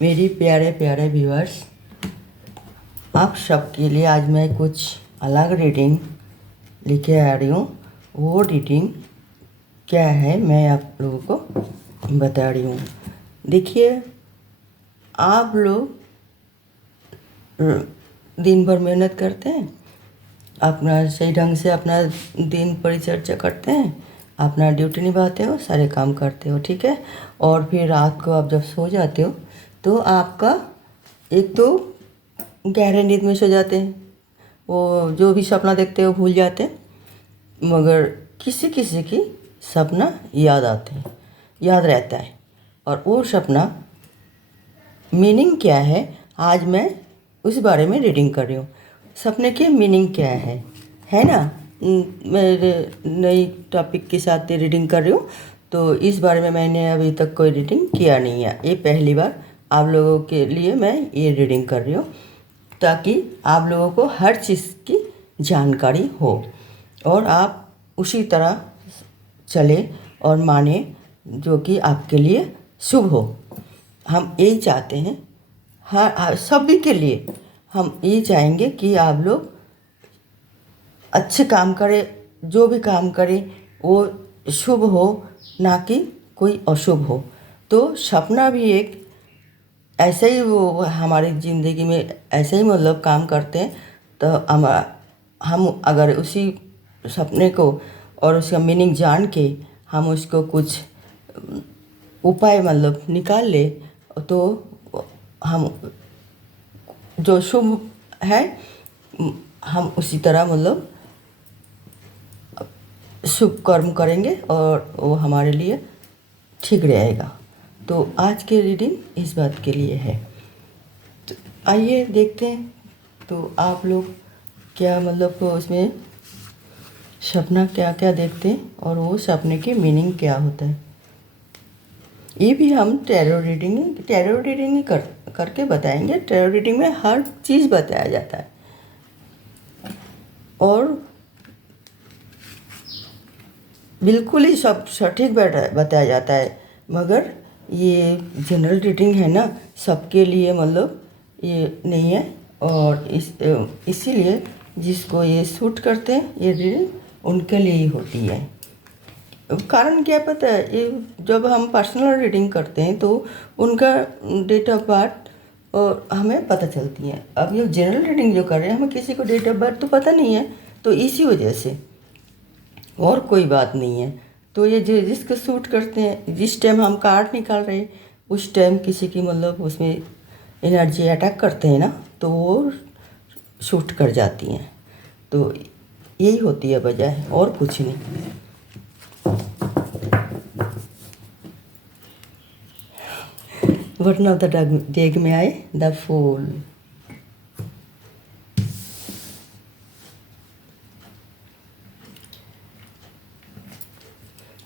मेरी प्यारे प्यारे व्यूअर्स, आप सबके लिए आज मैं कुछ अलग रीडिंग लेके आ रही हूँ। वो रीडिंग क्या है मैं आप लोगों को बता रही हूँ। देखिए, आप लोग दिन भर मेहनत करते हैं, अपना सही ढंग से अपना दिन परिचर्या करते हैं, अपना ड्यूटी निभाते हो, सारे काम करते हो, ठीक है। और फिर रात को आप जब सो जाते हो तो आपका एक तो गहरे नींद में सो जाते हैं, वो जो भी सपना देखते हो भूल जाते हैं। मगर किसी किसी की सपना याद आते हैं, याद रहता है। और वो सपना मीनिंग क्या है, आज मैं उस बारे में रीडिंग कर रही हूँ। सपने की मीनिंग क्या है ना। मैं नई टॉपिक के साथ रीडिंग कर रही हूँ, तो इस बारे में मैंने अभी तक कोई रीडिंग किया नहीं है। ये पहली बार आप लोगों के लिए मैं ये रीडिंग कर रही हूँ, ताकि आप लोगों को हर चीज़ की जानकारी हो और आप उसी तरह चले और माने जो कि आपके लिए शुभ हो। हम यही चाहते हैं, हर सभी के लिए हम ये चाहेंगे कि आप लोग अच्छे काम करें, जो भी काम करें वो शुभ हो, ना कि कोई अशुभ हो। तो सपना भी एक ऐसे ही वो हमारी ज़िंदगी में ऐसे ही मतलब काम करते हैं। तो हम अगर उसी सपने को और उसका मीनिंग जान के हम उसको कुछ उपाय मतलब निकाल ले, तो हम जो शुभ है हम उसी तरह मतलब शुभ कर्म करेंगे और वो हमारे लिए ठीक रहेगा। तो आज की रीडिंग इस बात के लिए है। तो आइए देखते हैं, तो आप लोग क्या मतलब उसमें सपना क्या क्या देखते हैं और वो सपने की मीनिंग क्या होता है। ये भी हम टैरो रीडिंग ही करके बताएंगे। टैरो रीडिंग में हर चीज़ बताया जाता है और बिल्कुल ही सब सटीक बताया जाता है। मगर ये जनरल रीडिंग है ना, सबके लिए मतलब ये नहीं है। और इसीलिए जिसको ये सूट करते हैं ये रीडिंग उनके लिए ही होती है। कारण क्या पता है, ये जब हम पर्सनल रीडिंग करते हैं तो उनका डेट ऑफ बर्थ और हमें पता चलती है। अब ये जनरल रीडिंग जो कर रहे हैं हमें किसी को डेट ऑफ बर्थ तो पता नहीं है, तो इसी वजह से और कोई बात नहीं है। तो ये जो जिसको सूट करते हैं, जिस टाइम हम कार्ड निकाल रहे हैं उस टाइम किसी की मतलब उसमें एनर्जी अटैक करते हैं ना, तो वो शूट कर जाती हैं। तो यही होती है वजह, और कुछ नहीं। बटन ऑफ द डेग में आए द फूल।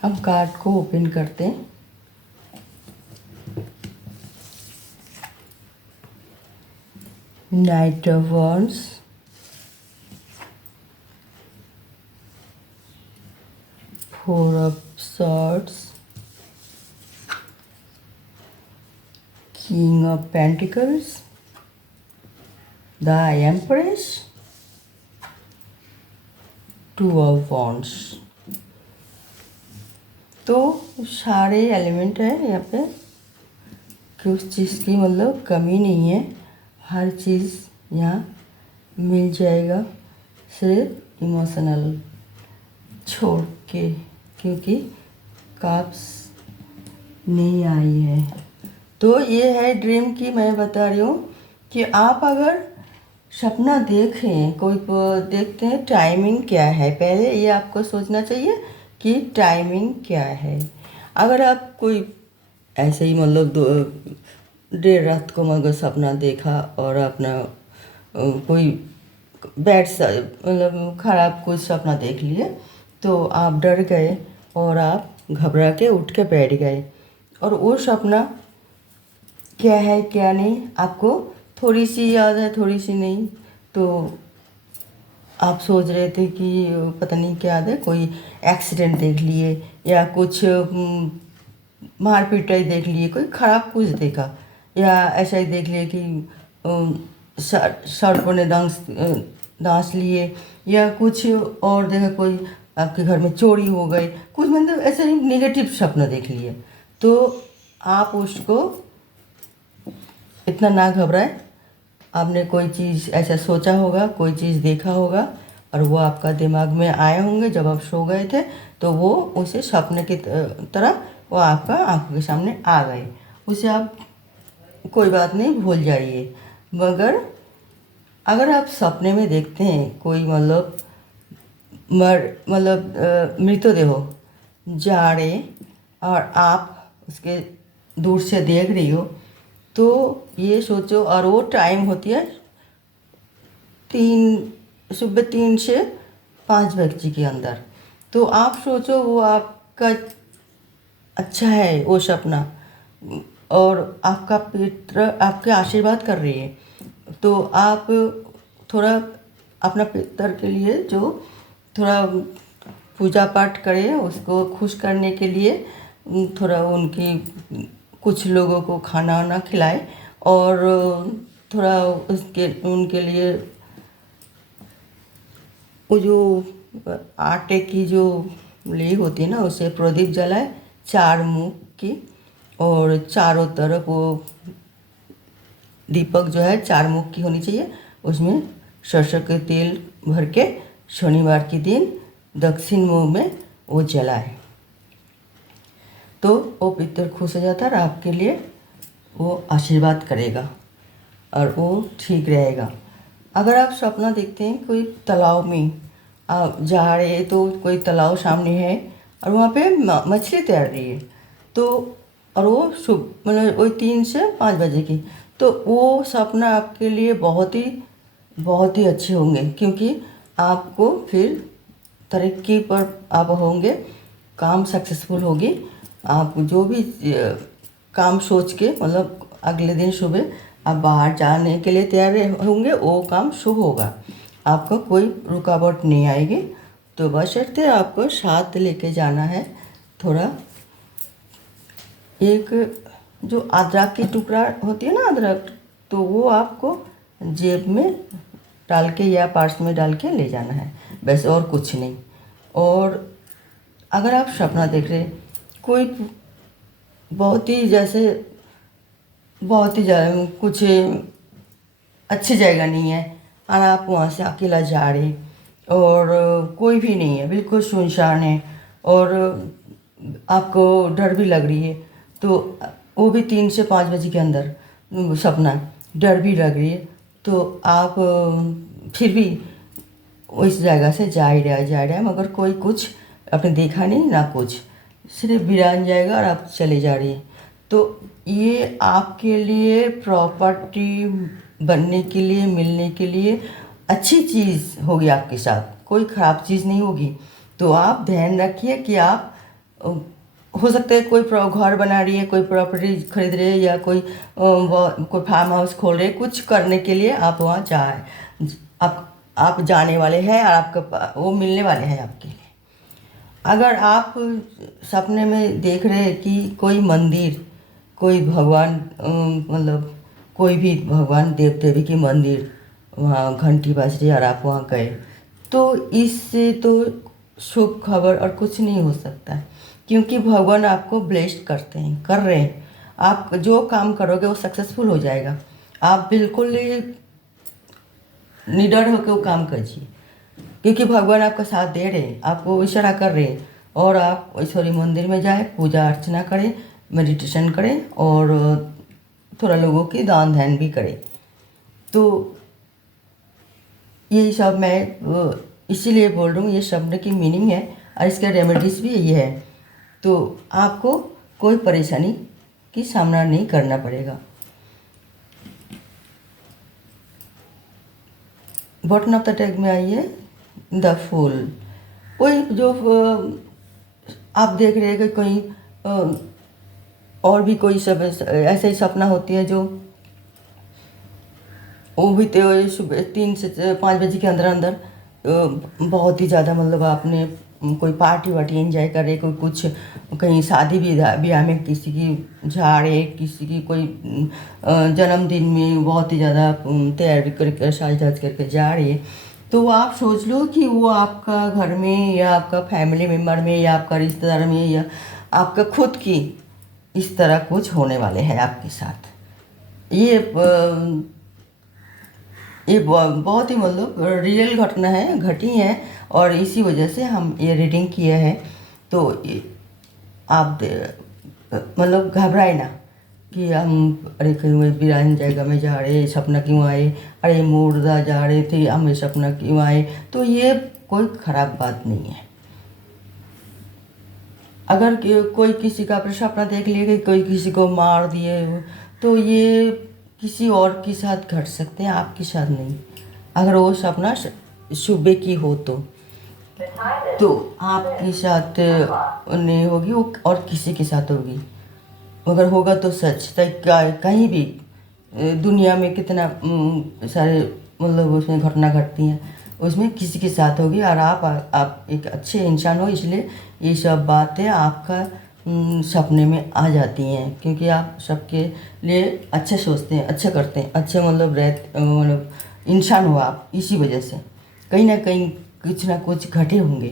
हम कार्ड को ओपन करते हैं। Night of wands, four of swords, king of pentacles, the empress, two of wands. तो सारे एलिमेंट है यहाँ पे कि उस चीज़ की मतलब कमी नहीं है, हर चीज़ यहाँ मिल जाएगा। सिर्फ इमोशनल छोड़ के, क्योंकि काप्स नहीं आई है। तो ये है ड्रीम की मैं बता रही हूँ कि आप अगर सपना देखें, कोई देखते हैं, टाइमिंग क्या है पहले ये आपको सोचना चाहिए कि टाइमिंग क्या है। अगर आप कोई ऐसे ही मतलब देर रात को मगर सपना देखा और अपना कोई बैड मतलब ख़राब कुछ सपना देख लिए, तो आप डर गए और आप घबरा के उठ के बैठ गए, और वो सपना क्या है क्या नहीं आपको थोड़ी सी याद है, थोड़ी सी नहीं। तो आप सोच रहे थे कि पता नहीं क्या याद है, कोई एक्सीडेंट देख लिए या कुछ मार पिटाई देख लिए, कोई ख़राब कुछ देखा, या ऐसा ही देख लिए कि सड़कों ने डांस लिए, या कुछ और जगह कोई आपके घर में चोरी हो गई, कुछ मतलब ऐसे ही नेगेटिव सपना देख लिए। तो आप उसको इतना ना घबराए। आपने कोई चीज़ ऐसा सोचा होगा, कोई चीज़ देखा होगा, और वो आपका दिमाग में आए होंगे जब आप सो गए थे, तो वो उसे सपने की तरह वो आपका आंखों के सामने आ गए। उसे आप कोई बात नहीं, भूल जाइए। मगर अगर आप सपने में देखते हैं कोई मृतदेह जा रहे, और आप उसके दूर से देख रही हो, तो ये सोचो, और वो टाइम होती है सुबह 3 से 5 बजे के अंदर, तो आप सोचो वो आपका अच्छा है वो सपना, और आपका पितर आपके आशीर्वाद कर रही है। तो आप थोड़ा अपना पितर के लिए जो थोड़ा पूजा पाठ करें, उसको खुश करने के लिए थोड़ा उनकी कुछ लोगों को खाना वाना खिलाएं, और थोड़ा उसके उनके लिए वो जो आटे की जो ली होती है ना, उसे प्रदीप जलाए 4 मुख की, और चारों तरफ वो दीपक जो है 4 मुख की होनी चाहिए। उसमें सरसों के तेल भर के शनिवार के दिन दक्षिण मुंह में वो जलाए, तो वो पितर खुश हो जाता है और आपके लिए वो आशीर्वाद करेगा और वो ठीक रहेगा। अगर आप सपना देखते हैं कोई तालाब में आप जा रहे हैं, तो कोई तालाब सामने है और वहाँ पे मछली तैर रही है, तो और वो मतलब वही 3 से 5 बजे की, तो वो सपना आपके लिए बहुत ही अच्छे होंगे, क्योंकि आपको फिर तरक्की पर आप होंगे, काम सक्सेसफुल होगी। आप जो भी काम सोच के मतलब अगले दिन सुबह आप बाहर जाने के लिए तैयार होंगे, वो काम शुभ होगा, आपको कोई रुकावट नहीं आएगी। तो बशर्ते आपको साथ लेके जाना है थोड़ा, एक जो अदरक की टुकड़ा होती है ना, अदरक, तो वो आपको जेब में डाल के या पर्स में डाल के ले जाना है, बस और कुछ नहीं। और अगर आप सपना देख रहे कोई बहुत ही जैसे बहुत ही कुछ अच्छी जगह नहीं है, और आप वहाँ से अकेला जा रहे और कोई भी नहीं है, बिल्कुल सुनसान है, और आपको डर भी लग रही है, तो वो भी 3 से 5 बजे के अंदर सपना, डर भी लग रही है, तो आप फिर भी उस जगह से जा ही रहा है, मगर कोई कुछ आपने देखा नहीं ना कुछ, सिर्फ वीरान जाएगा और आप चले जा रही हैं। तो ये आपके लिए प्रॉपर्टी बनने के लिए, मिलने के लिए अच्छी चीज़ होगी आपके साथ, कोई ख़राब चीज़ नहीं होगी। तो आप ध्यान रखिए कि आप हो सकता है कोई घर बना रही है, कोई प्रॉपर्टी खरीद रहे है, या कोई फार्म हाउस खोल रहे, कुछ करने के लिए आप वहाँ जाए, आप जाने वाले हैं, और आपका वो मिलने वाले हैं आपके लिए। अगर आप सपने में देख रहे हैं कि कोई मंदिर, कोई भगवान मतलब कोई भी भगवान देव देवी की मंदिर, वहाँ घंटी बज रही और आप वहाँ गए, तो इससे तो शुभ खबर और कुछ नहीं हो सकता, क्योंकि भगवान आपको ब्लेस्ड कर रहे हैं। आप जो काम करोगे वो सक्सेसफुल हो जाएगा। आप बिल्कुल निडर होकर वो काम कीजिए, क्योंकि भगवान आपका साथ दे रहे हैं, आपको इशारा कर रहे हैं, और आप ईश्वरी मंदिर में जाएं, पूजा अर्चना करें, मेडिटेशन करें, और थोड़ा लोगों की दान ध्यान भी करें। तो यही सब मैं इसीलिए बोल रहा हूँ, ये शब्द की मीनिंग है, और इसका रेमेडीज भी यही है। तो आपको कोई परेशानी की सामना नहीं करना पड़ेगा। बॉटम ऑफ द टैग में आइए, द फूल। वही जो आप देख रहे हैं कि कहीं और भी कोई सब ऐसे ही सपना होती है, जो वो भी तो सुबह 3 से 5 बजे के अंदर अंदर बहुत ही ज़्यादा मतलब आपने कोई पार्टी वार्टी एंजॉय कर रहे, कोई कुछ कहीं शादी ब्याह में किसी की जा रहे, किसी की कोई जन्मदिन में बहुत ही ज़्यादा तैयारी करके साज धाज करके जा रही है, तो आप सोच लो कि वो आपका घर में या आपका फैमिली मेम्बर में या आपका रिश्तेदार में या आपका खुद की इस तरह कुछ होने वाले हैं आपके साथ। ये बहुत ही मतलब रियल घटना है, घटी है, और इसी वजह से हम ये रीडिंग किया है। तो आप मतलब घबराए ना कि हम अरे कहीं वीरान जगह में जा रहे, सपना क्यों आए, अरे मुर्दा जा रहे थे हमें सपना क्यों आए। तो ये कोई ख़राब बात नहीं है। अगर कोई किसी का सपना देख लिया कि कोई किसी को मार दिए, तो ये किसी और के साथ घट सकते हैं, आपके साथ नहीं। अगर वो सपना सुबह की हो तो आपके साथ नहीं होगी, वो और किसी के साथ होगी। अगर होगा तो सच कहीं भी दुनिया में कितना सारे मतलब उसमें घटना घटती हैं, उसमें किसी के साथ होगी। और आप एक अच्छे इंसान हो, इसलिए ये सब बातें आपका सपने में आ जाती हैं, क्योंकि आप सबके लिए अच्छा सोचते हैं, अच्छा करते हैं, अच्छे मतलब इंसान हो आप। इसी वजह से कहीं ना कहीं कुछ ना कुछ घटे होंगे,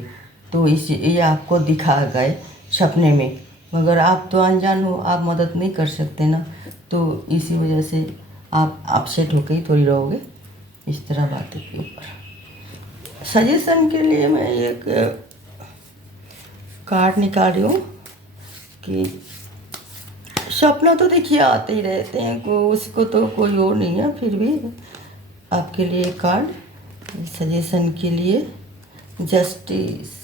तो ये आपको दिखा गए सपने में। मगर आप तो अनजान हो, आप मदद नहीं कर सकते ना, तो इसी वजह से आप अपसेट होकर ही थोड़ी रहोगे इस तरह बातों के ऊपर। सजेशन के लिए मैं एक कार्ड निकाल रही हूँ कि सपना तो देखिए आते ही रहते हैं, उसको तो कोई और नहीं है, फिर भी आपके लिए कार्ड सजेशन के लिए जस्टिस।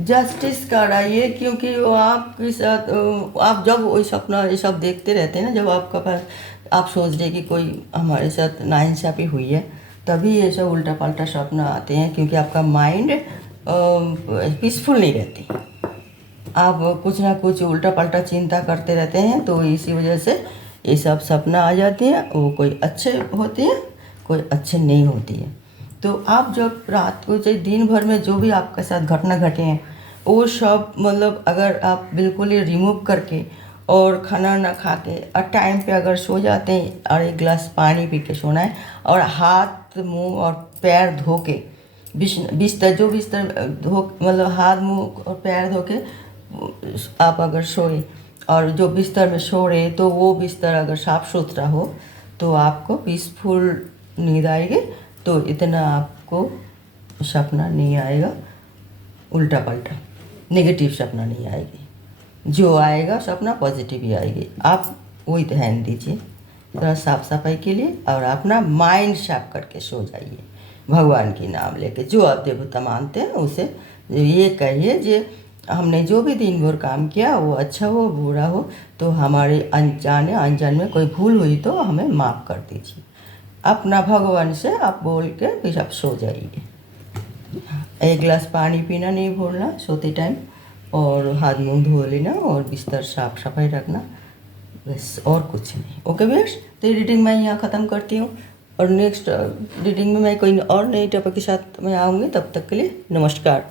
जस्टिस कार्ड आइए, क्योंकि वो आपके साथ आप जब वही सपना ये सब देखते रहते हैं ना, जब आपका पास आप सोच रहे कि कोई हमारे साथ नाइंसाफ़ी हुई है, तभी ये सब उल्टा पल्टा सपना आते हैं, क्योंकि आपका माइंड पीसफुल नहीं रहती। आप कुछ ना कुछ उल्टा पल्टा चिंता करते रहते हैं, तो इसी वजह से ये सब सपना आ जाते हैं। वो कोई अच्छे होते हैं, कोई अच्छे नहीं होती है। तो आप जब रात को चाहे दिन भर में जो भी आपके साथ घटना घटे हैं, वो सब मतलब अगर आप बिल्कुल ही रिमूव करके और खाना ना खा के और टाइम पे अगर सो जाते हैं और एक गिलास पानी पी के सोना है, और हाथ मुंह और पैर धो के बिस्तर धो मतलब हाथ मुंह और पैर धो के आप अगर सोए, और जो बिस्तर में सो रहे तो वो बिस्तर अगर साफ़ सुथरा हो, तो आपको पीसफुल नींद आएगी। तो इतना आपको सपना नहीं आएगा, उल्टा पल्टा नेगेटिव सपना नहीं आएगी। जो आएगा सपना पॉजिटिव ही आएगी। आप वही ध्यान दीजिए थोड़ा साफ सफाई के लिए, और अपना माइंड साफ करके सो जाइए। भगवान की नाम लेके जो आप देवता मानते हैं उसे ये कहिए जे हमने जो भी दिन भर काम किया वो अच्छा हो बुरा हो, तो हमारे अनजान में कोई भूल हुई तो हमें माफ़ कर दीजिए। अपना भगवान से आप बोल के फिर आप सो जाइए। एक गिलास पानी पीना नहीं भूलना सोते टाइम, और हाथ मुंह धो लेना, और बिस्तर साफ सफाई रखना, बस और कुछ नहीं। ओके बेस्ट, तो ये रीडिंग मैं यहाँ ख़त्म करती हूँ, और नेक्स्ट रीडिंग में मैं कोई और नई टॉपिक के साथ मैं आऊँगी। तब तक के लिए नमस्कार।